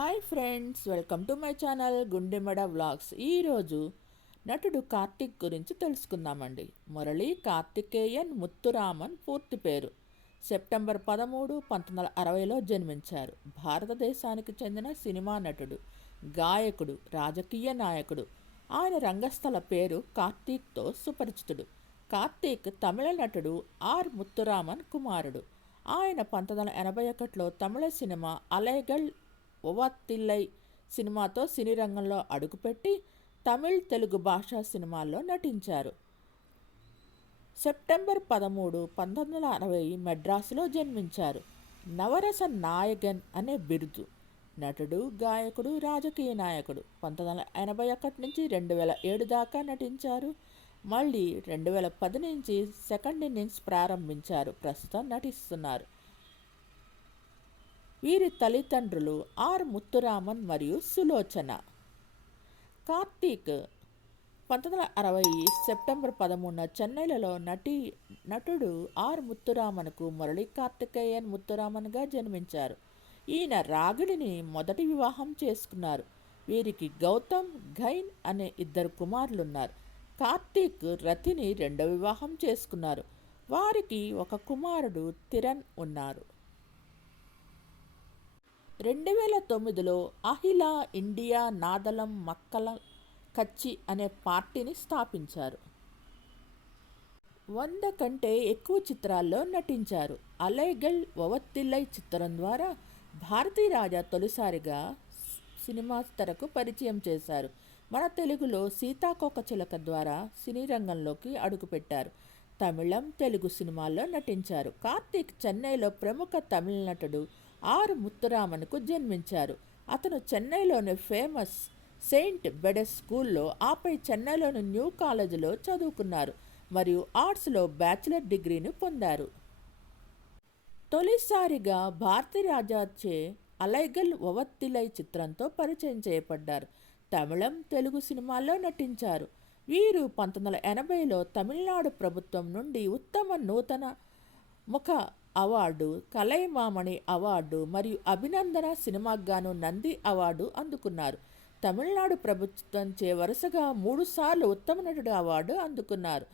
Hi friends welcome to my channel Gundemada vlogs. ఈరోజు నటుడు కార్తిక్ గురించి తెలుసుకుందామండి. మురళి కార్తికేయన్ ముత్తురామన్ పూర్తి పేరు. సెప్టెంబర్ పదమూడు పంతొమ్మిది వందల అరవైలో జన్మించారు. భారతదేశానికి చెందిన సినిమా నటుడు గాయకుడు రాజకీయ నాయకుడు. ఆయన రంగస్థల పేరు కార్తీక్తో సుపరిచితుడు. కార్తీక్ తమిళ నటుడు ఆర్ ముత్తురామన్ కుమారుడు. ఆయన పంతొమ్మిది వందల ఎనభై ఒకటిలో తమిళ సినిమా అలైగల్ ఒవత్తిల్లై సినిమాతో సినీ రంగంలో అడుగుపెట్టి తమిళ్ తెలుగు భాషా సినిమాల్లో నటించారు. సెప్టెంబర్ పదమూడు పంతొమ్మిది వందల అరవై మెడ్రాసులో జన్మించారు. నవరస నాయగన్ అనే బిరుదు. నటుడు గాయకుడు రాజకీయ నాయకుడు. పంతొమ్మిది వందల ఎనభై ఒకటి నుంచి రెండు వేల ఏడు దాకా నటించారు. మళ్ళీ రెండు వేల పది నుంచి సెకండ్ ఇన్నింగ్స్ ప్రారంభించారు. ప్రస్తుతం నటిస్తున్నారు. వీరి తల్లిదండ్రులు ఆర్ ముత్తురామన్ మరియు సులోచన. కార్తీక్ పంతొమ్మిది వందల అరవై సెప్టెంబర్ పదమూడున చెన్నైలలో నటి నటుడు ఆర్ ముత్తురామన్కు మురళీ కార్తికేయన్ ముత్తురామన్గా జన్మించారు. ఈయన రాగిడిని మొదటి వివాహం చేసుకున్నారు. వీరికి గౌతమ్ ఘైన్ అనే ఇద్దరు కుమారులున్నారు. కార్తీక్ రతిని రెండో వివాహం చేసుకున్నారు. వారికి ఒక కుమారుడు తిరణ్ ఉన్నారు. రెండు వేల తొమ్మిదిలో అహిలా ఇండియా నాదలం మక్కల కచ్చి అనే పార్టీని స్థాపించారు. వంద కంటే ఎక్కువ చిత్రాల్లో నటించారు. అలైగల్ ఒవత్తిల్లై చిత్రం ద్వారా భారతీ రాజా తొలిసారిగా సినిమా తెరకు పరిచయం చేశారు. మన తెలుగులో సీతాకోక చిలక ద్వారా సినీ రంగంలోకి అడుగుపెట్టారు. తమిళం తెలుగు సినిమాల్లో నటించారు. కార్తీక్ చెన్నైలో ప్రముఖ తమిళ నటుడు ఆర్ ముత్తురామన్కు జన్మించారు. అతను చెన్నైలోని ఫేమస్ సెయింట్ బెడెస్ స్కూల్లో ఆపై చెన్నైలోని న్యూ కాలేజీలో చదువుకున్నారు మరియు ఆర్ట్స్లో బ్యాచిలర్ డిగ్రీని పొందారు. తొలిసారిగా భారతీ రాజాచే అలైగల్ ఒవత్తిలై చిత్రంతో పరిచయం చేయబడ్డారు. తమిళం తెలుగు సినిమాల్లో నటించారు. వీరు పంతొమ్మిది వందల ఎనభైలో తమిళనాడు ప్రభుత్వం నుండి ఉత్తమ నూతన ముఖ అవార్డు కలైమామణి అవార్డు మరియు అభినందన సినిమాకు గాను నంది అవార్డు అందుకున్నారు. తమిళనాడు ప్రభుత్వం చే వరుసగా మూడుసార్లు ఉత్తమ నటుడు అవార్డు అందుకున్నారు.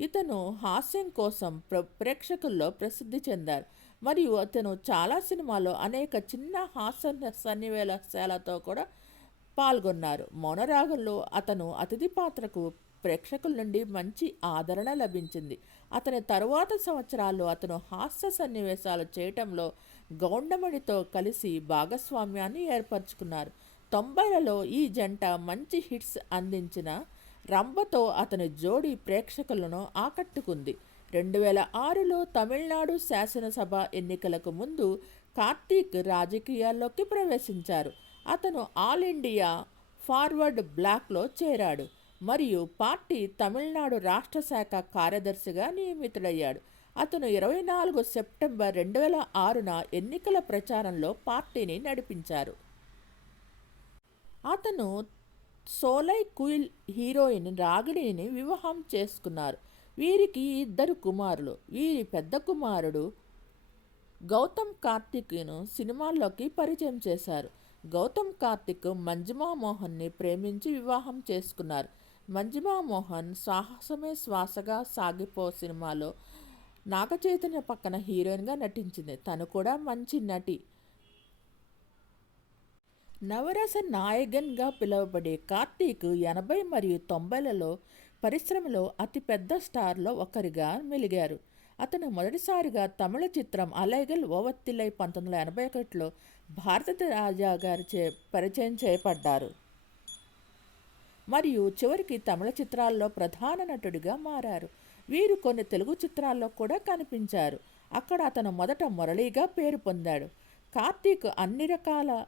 ఇతను హాస్యం కోసం ప్ర ప్రేక్షకుల్లో ప్రసిద్ధి చెందారు మరియు అతను చాలా సినిమాలో అనేక చిన్న హాస్య సన్నివేశాలతో కూడా పాల్గొన్నారు. మౌనరాగంలో అతను అతిథి పాత్రకు ప్రేక్షకుల నుండి మంచి ఆదరణ లభించింది. అతని తరువాత సంవత్సరాల్లో అతను హాస్య సన్నివేశాలు చేయటంలో గౌండమణితో కలిసి భాగస్వామ్యాన్ని ఏర్పరచుకున్నారు. తొంభైలలో ఈ జంట మంచి హిట్స్ అందించిన రంభతో అతని జోడీ ప్రేక్షకులను ఆకట్టుకుంది. రెండు వేల ఆరులో తమిళనాడు శాసనసభ ఎన్నికలకు ముందు కార్తీక్ రాజకీయాల్లోకి ప్రవేశించారు. అతను ఆల్ ఇండియా ఫార్వర్డ్ బ్లాక్లో చేరాడు. మరియు పార్టీ తమిళనాడు రాష్ట్ర శాఖ కార్యదర్శిగా నియమితుడయ్యాడు. అతను ఇరవై నాలుగు సెప్టెంబర్ రెండు వేల ఆరున ఎన్నికల ప్రచారంలో పార్టీని నడిపించారు. అతను సోలై కుయిల్ హీరోయిన్ రాగిణిని వివాహం చేసుకున్నారు. వీరికి ఇద్దరు కుమారులు. వీరి పెద్ద కుమారుడు గౌతమ్ కార్తిక్ను సినిమాల్లోకి పరిచయం చేశారు. గౌతమ్ కార్తిక్ మంజుమా మోహన్ని ప్రేమించి వివాహం చేసుకున్నారు. మంజిమా మోహన్ సాహసమే శ్వాసగా సాగిపో సినిమాలో నాగచైతన్య పక్కన హీరోయిన్గా నటించింది. తను కూడా మంచి నటి. నవరస నాయగన్గా పిలువబడే కార్తీక్ ఎనభై మరియు తొంభైలలో పరిశ్రమలో అతిపెద్ద స్టార్లో ఒకరిగా మెలిగారు. అతను మొదటిసారిగా తమిళ చిత్రం అలైగల్ ఓవత్తిలై పంతొమ్మిది వందల ఎనభై ఒకటిలో భారత రాజా గారి చే పరిచయం చేయబడ్డారు. మరియు చివరికి తమిళ చిత్రాల్లో ప్రధాన నటుడిగా మారారు. వీరు కొన్ని తెలుగు చిత్రాల్లో కూడా కనిపించారు. అక్కడ అతను మొదట మురళీగా పేరు పొందాడు. కార్తీక్ అన్ని రకాల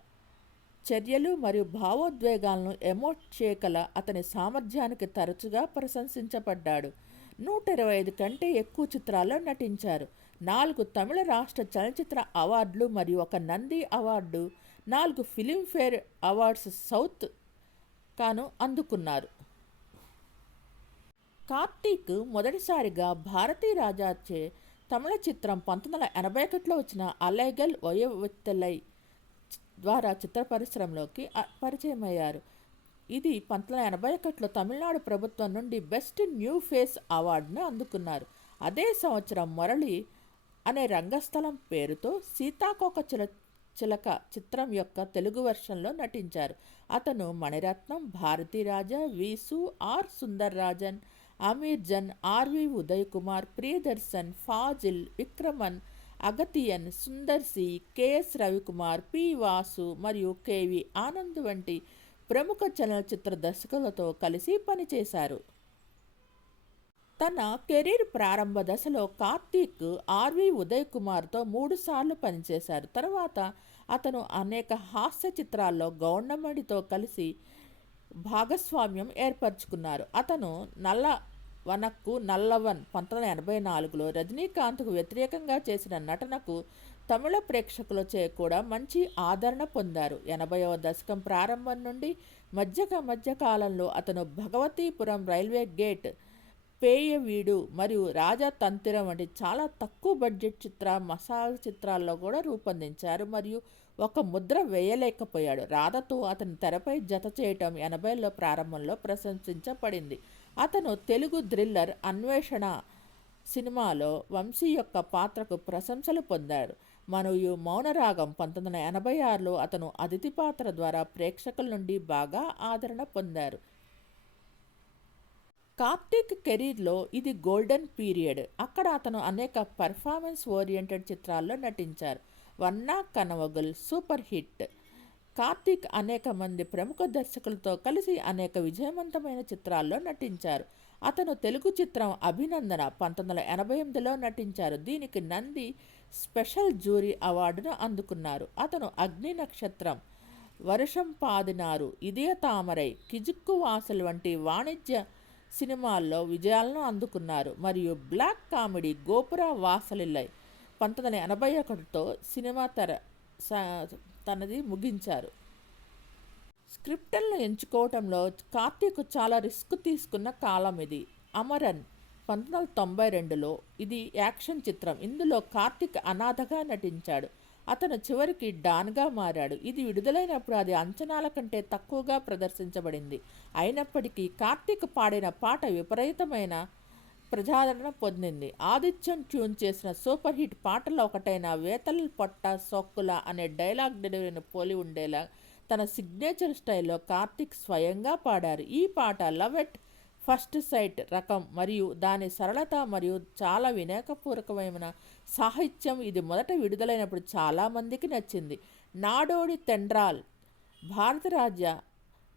చర్యలు మరియు భావోద్వేగాలను ఎమోట్ చేయగల అతని సామర్థ్యానికి తరచుగా ప్రశంసించబడ్డాడు. నూట ఇరవై ఐదు కంటే ఎక్కువ చిత్రాల్లో నటించారు. నాలుగు తమిళ రాష్ట్ర చలనచిత్ర అవార్డులు మరియు ఒక నంది అవార్డు నాలుగు ఫిలింఫేర్ అవార్డ్స్ సౌత్ కాను అందుకున్నారు. కార్తీక్ మొదటిసారిగా భారతీ రాజాచే తమిళ చిత్రం పంతొమ్మిది వందల ఎనభై ఒకటిలో వచ్చిన అలైగల్ వయోవెత్తలై ద్వారా చిత్ర పరిశ్రమలోకి పరిచయమయ్యారు. ఇది పంతొమ్మిది వందల ఎనభై ఒకటిలో తమిళనాడు ప్రభుత్వం నుండి బెస్ట్ న్యూ ఫేస్ అవార్డును అందుకున్నారు. అదే సంవత్సరం మురళి అనే రంగస్థలం పేరుతో సీతాకోక చిల చిలక చిత్రం యొక్క తెలుగు వెర్షన్లో నటించారు. అతను Mani Ratnam Bharathiraja Visu R Sundar Rajan Ameer Jan RV Uday Kumar Priyadarshan Fazil Vikraman Agathiyan Sundar C KS Ravikumar P Vasu మరియు కెవి ఆనంద్ వంటి ప్రముఖ చలనచిత్ర దర్శకులతో కలిసి పనిచేశారు. తన కెరీర్ ప్రారంభ దశలో కార్తీక్ ఆర్వి ఉదయ్ కుమార్తో మూడుసార్లు పనిచేశారు. తర్వాత అతను అనేక హాస్య చిత్రాల్లో గౌండమణితో కలిసి భాగస్వామ్యం ఏర్పరచుకున్నారు. అతను నల్ల వనక్కు నల్లవన్ పంతొమ్మిది వందల ఎనభై నాలుగులో రజనీకాంత్కు వ్యతిరేకంగా చేసిన నటనకు తమిళ ప్రేక్షకులచే కూడా మంచి ఆదరణ పొందారు. ఎనభైవ దశకం ప్రారంభం నుండి మధ్య మధ్యకాలంలో అతను భగవతీపురం రైల్వే గేట్ పేయవీడు మరియు రాజా తంతిరం వంటి చాలా తక్కువ బడ్జెట్ చిత్ర మసాలా చిత్రాల్లో కూడా రూపొందించారు మరియు ఒక ముద్ర వేయలేకపోయాడు. రాధతో అతని తెరపై జత చేయటం ఎనభైలో ప్రారంభంలో ప్రశంసించబడింది. అతను తెలుగు థ్రిల్లర్ అన్వేషణ సినిమాలో వంశీ యొక్క పాత్రకు ప్రశంసలు పొందారు. మరియు మౌనరాగం పంతొమ్మిది వందల ఎనభై ఆరులో అతను అతిథి పాత్ర ద్వారా ప్రేక్షకుల నుండి బాగా ఆదరణ పొందారు. కార్తీక్ కెరీర్లో ఇది గోల్డెన్ పీరియడ్. అక్కడ అతను అనేక పర్ఫార్మెన్స్ ఓరియంటెడ్ చిత్రాల్లో నటించారు. వన్నా కనవగుల్ సూపర్ హిట్. కార్తీక్ అనేక మంది ప్రముఖ దర్శకులతో కలిసి అనేక విజయవంతమైన చిత్రాల్లో నటించారు. అతను తెలుగు చిత్రం అభినందన పంతొమ్మిది వందల ఎనభై ఎనిమిదిలో నటించారు. దీనికి నంది స్పెషల్ జూరీ అవార్డును అందుకున్నారు. అతను అగ్ని నక్షత్రం వర్షం పాదినారు ఇదే తామరై కిజుక్కు వాసల్ వంటి వాణిజ్య సినిమాల్లో విజయాలను అందుకున్నారు. మరియు బ్లాక్ కామెడీ గోపుర వాసలిల్లై పంతొమ్మిది వందల ఎనభై ఒకటితో సినిమా తెర తనది ముగించారు. స్క్రిప్టర్లను ఎంచుకోవటంలో కార్తీక్ చాలా రిస్క్ తీసుకున్న కాలం ఇది. అమరన్ పంతొమ్మిది వందల తొంభై రెండులో ఇది యాక్షన్ చిత్రం. ఇందులో కార్తీక్ అనాథగా నటించాడు. అతను చివరికి డాన్గా మారాడు. ఇది విడుదలైనప్పుడు అది అంచనాల కంటే తక్కువగా ప్రదర్శించబడింది. అయినప్పటికీ కార్తీక్ పాడిన పాట విపరీతమైన ప్రజాదరణ పొందింది. ఆదిత్యం ట్యూన్ చేసిన సూపర్ హిట్ పాటల్లో ఒకటైన వేతల్ పొట్ట సొక్కుల అనే డైలాగ్ డెలివరీని పోలి ఉండేలా తన సిగ్నేచర్ స్టైల్లో కార్తిక్ స్వయంగా పాడారు. ఈ పాట లవ్ ఎట్ ఫస్ట్ సైట్ రకం మరియు దాని సరళత మరియు చాలా వినాయకపూర్వకమైన సాహిత్యం ఇది మొదట విడుదలైనప్పుడు చాలామందికి నచ్చింది. నాడోడి తెండ్రాల్ భారత రాజ్య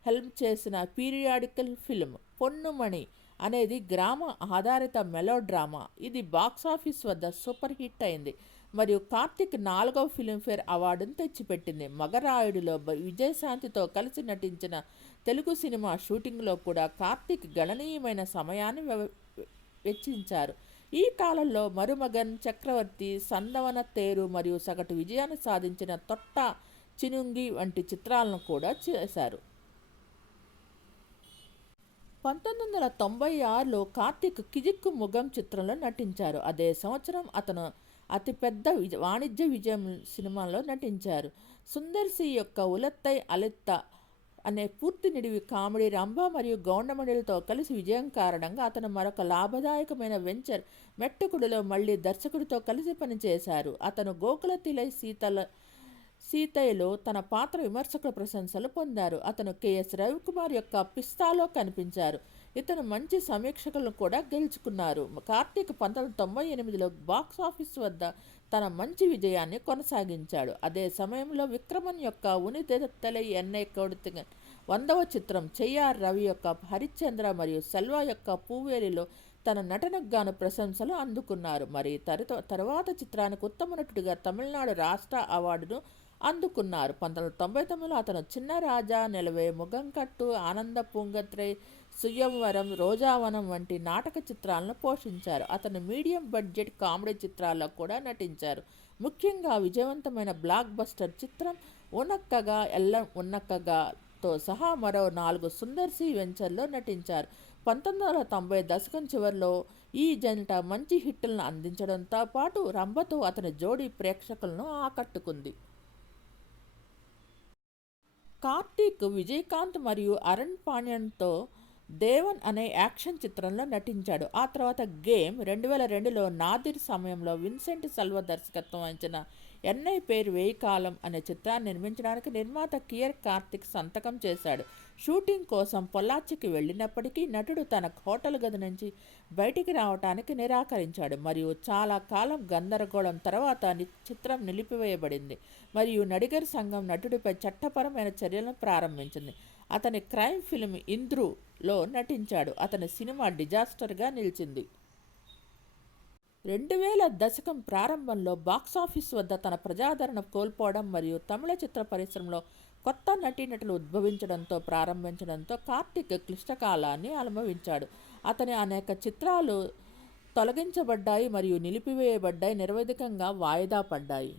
హెల్ప్ చేసిన పీరియాడికల్ ఫిల్మ్ పొన్నుమణి అనేది గ్రామ ఆధారిత మెలో డ్రామా ఇది బాక్సాఫీస్ వద్ద సూపర్ హిట్ అయింది. మరియు కార్తిక్ నాలుగవ ఫిలింఫేర్ అవార్డును తెచ్చిపెట్టింది. మగరాయుడులో విజయశాంతితో కలిసి నటించిన తెలుగు సినిమా షూటింగ్లో కూడా కార్తిక్ గణనీయమైన సమయాన్ని వె- వెచ్చించారు. ఈ కాలంలో మరుమగన్ చక్రవర్తి సందవన తేరు మరియు సగటు విజయాన్ని సాధించిన తొట్ట చినుంగి వంటి చిత్రాలను కూడా చేశారు. పంతొమ్మిది వందల తొంభై ఆరులో కార్తీక్ కిజిక్కు ముగం చిత్రంలో నటించారు. అదే సంవత్సరం అతను అతిపెద్ద విజ వాణిజ్య విజయం సినిమాలో నటించారు. సుందర్ సి యొక్క ఉలత్తై అలెత్త అనే పూర్తి నిడివి కామెడీ రంభ మరియు గౌండమణిలతో కలిసి విజయం కారణంగా అతను మరొక లాభదాయకమైన వెంచర్ మెట్టకుడిలో మళ్ళీ దర్శకుడితో కలిసి పనిచేశారు. అతను గోకుల తిలై సీతల సీతయ్యలో తన పాత్ర విమర్శకుల ప్రశంసలు పొందారు. అతను కెఎస్ రవికుమార్ యొక్క పిస్తాలో కనిపించారు. ఇతను మంచి సమీక్షకులను కూడా గెలుచుకున్నారు. కార్తీక్ పంతొమ్మిది తొంభై ఎనిమిదిలో బాక్స్ ఆఫీస్ వద్ద తన మంచి విజయాన్ని కొనసాగించాడు. అదే సమయంలో విక్రమన్ యొక్క ఉనితెత్తలై ఎన్నై కొడుతిగన్ వందవ చిత్రం చెయ్యార్ రవి యొక్క హరిశ్చంద్ర మరియు సెల్వా యొక్క పూవేలిలో తన నటనకు గాను ప్రశంసలు అందుకున్నారు. మరి తరుత తర్వాత చిత్రానికి ఉత్తమ నటుడిగా తమిళనాడు రాష్ట్ర అవార్డును అందుకున్నారు. పంతొమ్మిది వందల తొంభై తొమ్మిదిలో అతను చిన్న రాజా నిలవే ముగంకట్టు ఆనంద పూంగత్రై సుయంవరం రోజావనం వంటి నాటక చిత్రాలను పోషించారు. అతను మీడియం బడ్జెట్ కామెడీ చిత్రాల్లో కూడా నటించారు. ముఖ్యంగా విజయవంతమైన బ్లాక్ బస్టర్ చిత్రం ఉనక్కగా ఎల్ల ఉన్నక్కగాతో సహా మరో నాలుగు సుందర్సి వెంచర్లో నటించారు. పంతొమ్మిది వందల తొంభై దశకం చివరిలో ఈ జంట మంచి హిట్లను అందించడంతో పాటు రంభతో అతని జోడీ ప్రేక్షకులను ఆకట్టుకుంది. కార్తీక్ విజయకాంత్ మరియు అరుణ్ పాండ్యన్తో దేవన్ అనే యాక్షన్ చిత్రంలో నటించాడు. ఆ తర్వాత గేమ్ రెండు వేల రెండులో నాదిర్ సమయంలో విన్సెంట్ సల్వ దర్శకత్వం వహించిన ఎన్ఐ పేరు వేయి కాలం అనే చిత్రాన్ని నిర్మించడానికి నిర్మాత కియర్ కార్తిక్ సంతకం చేశాడు. షూటింగ్ కోసం పొల్లాచికి వెళ్ళినప్పటికీ నటుడు తన హోటల్ గది నుంచి బయటికి రావటానికి నిరాకరించాడు. మరియు చాలా కాలం గందరగోళం తర్వాత చిత్రం నిలిపివేయబడింది. మరియు నడిగర్ సంఘం నటుడిపై చట్టపరమైన చర్యలను ప్రారంభించింది. అతని క్రైమ్ ఫిల్మ్ ఇంద్రు లో నటించాడు. అతని సినిమా డిజాస్టర్గా నిలిచింది. రెండు వేల దశకం ప్రారంభంలో బాక్సాఫీస్ వద్ద తన ప్రజాదరణ కోల్పోవడం మరియు తమిళ చిత్ర పరిశ్రమలో కొత్త నటీనటులు ఉద్భవించడంతో ప్రారంభించడంతో కార్తిక్ క్లిష్టకాలాన్ని అనుభవించాడు. అతని అనేక చిత్రాలు తొలగించబడ్డాయి మరియు నిలిపివేయబడ్డాయి నిరవధికంగా వాయిదా పడ్డాయి.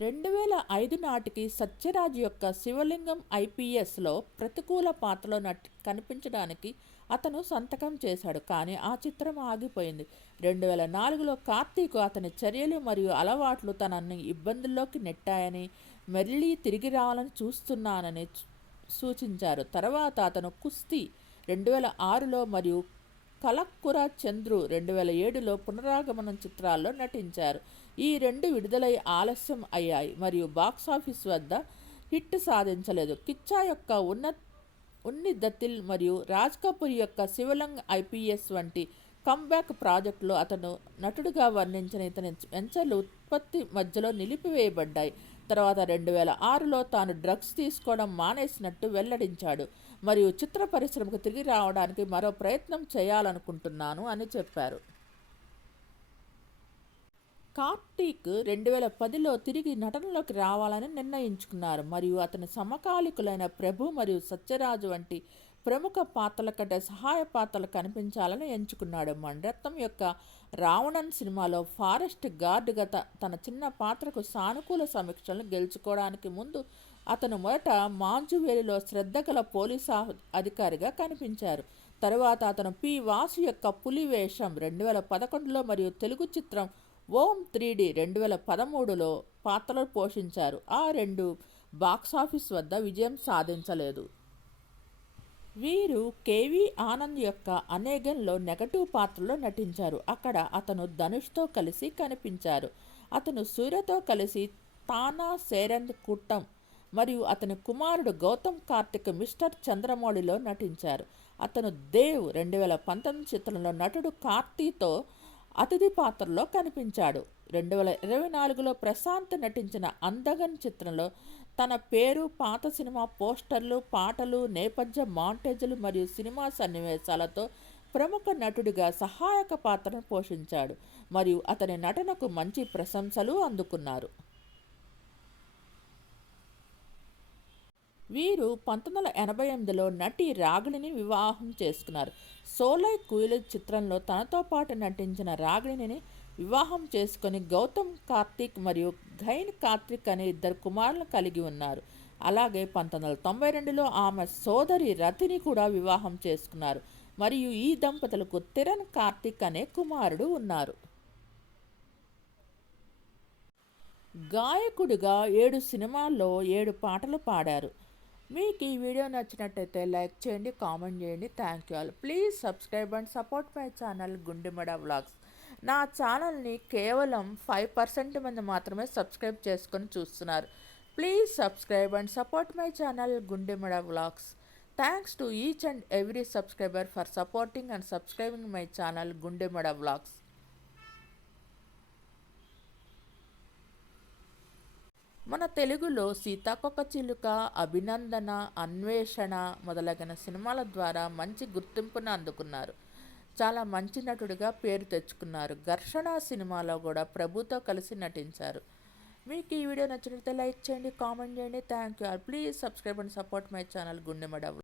రెండు వేల ఐదు నాటికి సత్యరాజ్ యొక్క శివలింగం ఐపీఎస్లో ప్రతికూల పాత్రలో నటి కనిపించడానికి అతను సంతకం చేశాడు. కానీ ఆ చిత్రం ఆగిపోయింది. రెండు వేల నాలుగులో కార్తీక్ అతని చర్యలు మరియు అలవాట్లు తనని ఇబ్బందుల్లోకి నెట్టాయని మళ్ళీ తిరిగి రావాలని చూస్తున్నానని సూచించారు. తర్వాత అతను కుస్తీ రెండు వేల ఆరులో మరియు కలక్కుర చంద్రు రెండు వేల ఏడులో పునరాగమనం చిత్రాల్లో నటించారు. ఈ రెండు విడుదలై ఆలస్యం అయ్యాయి. మరియు బాక్సాఫీస్ వద్ద హిట్ సాధించలేదు. కిచ్చా యొక్క ఉన్న ఉన్ని దత్తిల్ మరియు రాజ్ కపూర్ యొక్క శివలంగ్ ఐపీఎస్ వంటి కమ్బ్యాక్ ప్రాజెక్టులో అతను నటుడిగా వర్ణించిన ఇతని వెంచర్లు ఉత్పత్తి మధ్యలో నిలిపివేయబడ్డాయి. తర్వాత రెండు వేల ఆరులో తాను డ్రగ్స్ తీసుకోవడం మానేసినట్టు వెల్లడించాడు. మరియు చిత్ర పరిశ్రమకు తిరిగి రావడానికి మరో ప్రయత్నం చేయాలనుకుంటున్నాను అని చెప్పారు. కార్తీక్ రెండు వేల పదిలో తిరిగి నటనలోకి రావాలని నిర్ణయించుకున్నారు. మరియు అతని సమకాలికులైన ప్రభు మరియు సత్యరాజు వంటి ప్రముఖ పాత్రల కంటే సహాయ పాత్రలు కనిపించాలని ఎంచుకున్నాడు. మణిరత్నం యొక్క రావణన్ సినిమాలో ఫారెస్ట్ గార్డ్గా గత తన చిన్న పాత్రకు సానుకూల సమీక్షలను గెలుచుకోవడానికి ముందు అతను మొదట మాంజువేలిలో శ్రద్ధ గల పోలీసు అధికారిగా కనిపించారు. తరువాత అతను పి. వాసు యొక్క పులి వేషం రెండు వేల పదకొండులో మరియు తెలుగు చిత్రం ఓం త్రీ డి రెండు వేల పదమూడులో పాత్రలు పోషించారు. ఆ రెండు బాక్సాఫీస్ వద్ద విజయం సాధించలేదు. వీరు కేవి ఆనంద్ యొక్క అనేగంలో నెగటివ్ పాత్రలో నటించారు. అక్కడ అతను ధనుష్తో కలిసి కనిపించారు. అతను సూర్యతో కలిసి తానా సేరంద్ కుట్టం మరియు అతని కుమారుడు గౌతమ్ కార్తిక్ మిస్టర్ చంద్రమౌళిలో నటించారు. అతను దేవ్ రెండు వేల పంతొమ్మిది చిత్రంలో నటుడు కార్తీతో అతిథి పాత్రలో కనిపించాడు. రెండు వేల ఇరవై నాలుగులో ప్రశాంత్ నటించిన అందగన్ చిత్రంలో తన పేరు పాత సినిమా పోస్టర్లు పాటలు నేపథ్య మాంటేజులు మరియు సినిమా సన్నివేశాలతో ప్రముఖ నటుడిగా సహాయక పాత్రను పోషించాడు మరియు అతని నటనకు మంచి ప్రశంసలు అందుకున్నారు. వీరు పంతొమ్మిది వందల ఎనభై ఎనిమిదిలో నటి రాగిణిని వివాహం చేసుకున్నారు. సోలై కుయిలు చిత్రంలో తనతో పాటు నటించిన రాగిణిని వివాహం చేసుకొని గౌతమ్ కార్తీక్ మరియు ఘైన్ కార్తీక్ అనే ఇద్దరు కుమారులను కలిగి ఉన్నారు. అలాగే పంతొమ్మిది వందల తొంభై రెండులో ఆమె సోదరి రతిని కూడా వివాహం చేసుకున్నారు. మరియు ఈ దంపతులకు తిరణ్ కార్తీక్ అనే కుమారుడు ఉన్నారు. గాయకుడిగా ఏడు సినిమాల్లో ఏడు పాటలు పాడారు. మీకు ఈ వీడియో నచ్చినట్టయితే లైక్ చేయండి కామెంట్ చేయండి. Thank you all please subscribe and support my channel Gundemada vlogs నా ఛానల్ని కేవలం ఫైవ్ పర్సెంట్ మంది మాత్రమే సబ్స్క్రైబ్ చేసుకొని చూస్తున్నారు. Please subscribe and support my channel Gundemada vlogs thanks to each and every subscriber for supporting and subscribing my channel Gundemada vlogs మన తెలుగులో సీతాకొక చిలుక అభినందన అన్వేషణ మొదలగిన సినిమాల ద్వారా మంచి గుర్తింపును అందుకున్నారు. చాలా మంచి నటుడిగా పేరు తెచ్చుకున్నారు. ఘర్షణ సినిమాలో కూడా ప్రభుతో కలిసి నటించారు. మీకు ఈ వీడియో నచ్చినట్లయితే లైక్ చేయండి కామెంట్ చేయండి. Thank you all please subscribe and support my channel గుండెమడవ